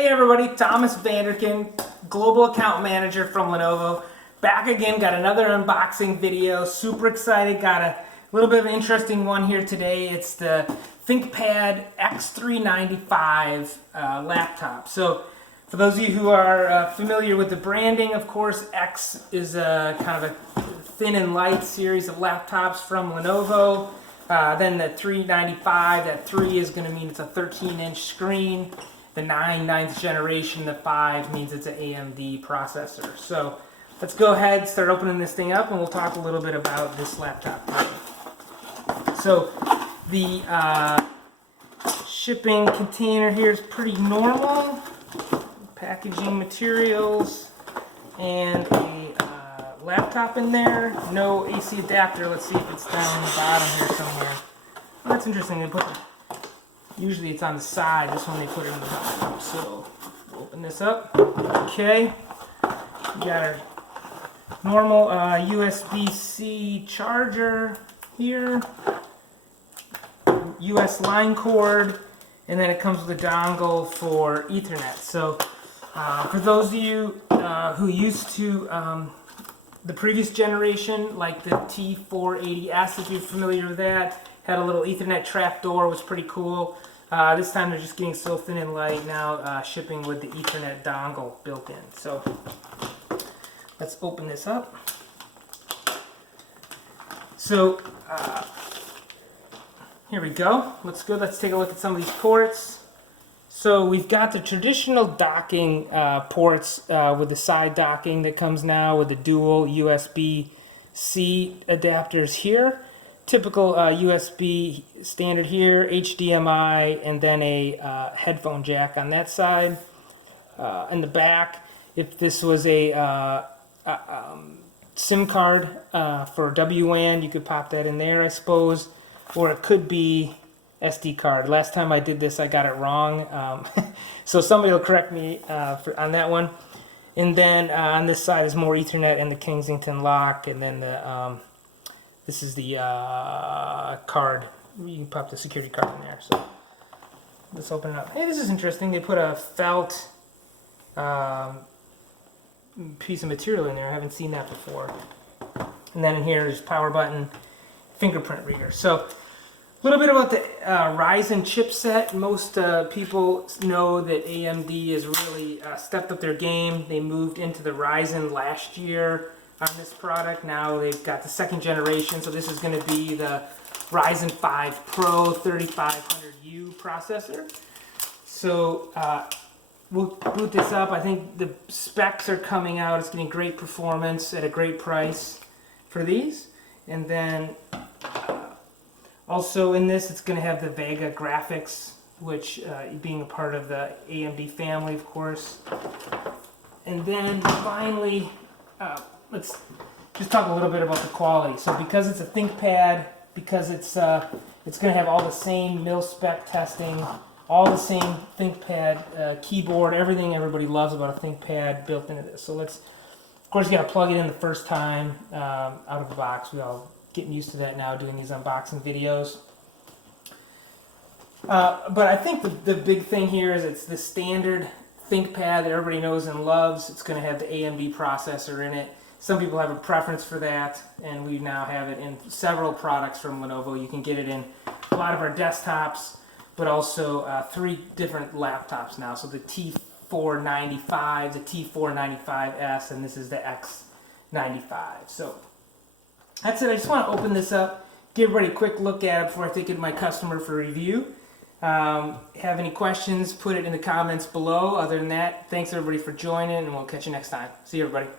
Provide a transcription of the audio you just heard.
Hey everybody, Thomas Vanderkin, Global Account Manager from Lenovo. Back again, got another unboxing video. Super excited, got a little bit of an interesting one here today. It's the ThinkPad X395 laptop. So for those of you who are familiar with the branding, of course, X is kind of a thin and light series of laptops from Lenovo. Then the 395, that 3 is going to mean it's a 13-inch screen. The 9th generation, the 5 means it's an AMD processor. So let's go ahead, start opening this thing up, and we'll talk a little bit about this laptop. So the shipping container here is pretty normal. Packaging materials and a laptop in there. No AC adapter. Let's see if it's down the bottom here somewhere. Oh, that's interesting. They put usually it's on the side. This one they put it in the bottom. So we'll open this up. Okay. We got our normal USB-C charger here. US line cord. And then it comes with a dongle for Ethernet. So for those of you who used to the previous generation, like the T480S, if you're familiar with that, had a little Ethernet trapdoor, was pretty cool. This time they're just getting so thin and light now, shipping with the Ethernet dongle built in. So let's open this up. So here we go. Let's take a look at some of these ports. So we've got the traditional docking ports with the side docking that comes now with the dual USB-C adapters here. Typical USB standard here, HDMI, and then a headphone jack on that side. In the back, if this was a SIM card for WAN, you could pop that in there, I suppose. Or it could be SD card. Last time I did this, I got it wrong. So somebody will correct me on that one. And then on this side is more Ethernet and the Kensington lock. And then the this is the card. You can pop the security card in there. So let's open it up. Hey, this is interesting. They put a felt piece of material in there. I haven't seen that before. And then in here is power button, fingerprint reader. So a little bit about the Ryzen chipset. Most people know that AMD has really stepped up their game. They moved into the Ryzen last year on this product. Now they've got the 2nd generation, so this is going to be the Ryzen 5 Pro 3500U processor. So we'll boot this up. I think the specs are coming out. It's getting great performance at a great price for these. And then also in this, it's going to have the Vega graphics, which being a part of the AMD family, of course. And then finally, let's just talk a little bit about the quality. So because it's a ThinkPad, because it's going to have all the same mil-spec testing, all the same ThinkPad keyboard, everything everybody loves about a ThinkPad built into this. So let's, of course, you got to plug it in the first time out of the box. We all getting used to that now, doing these unboxing videos. But I think the big thing here is it's the standard ThinkPad that everybody knows and loves. It's going to have the AMD processor in it. Some people have a preference for that, and we now have it in several products from Lenovo. You can get it in a lot of our desktops, but also 3 different laptops now. So the T495, the T495S, and this is the X95. So that's it. I just want to open this up, give everybody a quick look at it before I take it to my customer for review. Have any questions, put it in the comments below. Other than that, thanks everybody for joining, and we'll catch you next time. See you, everybody.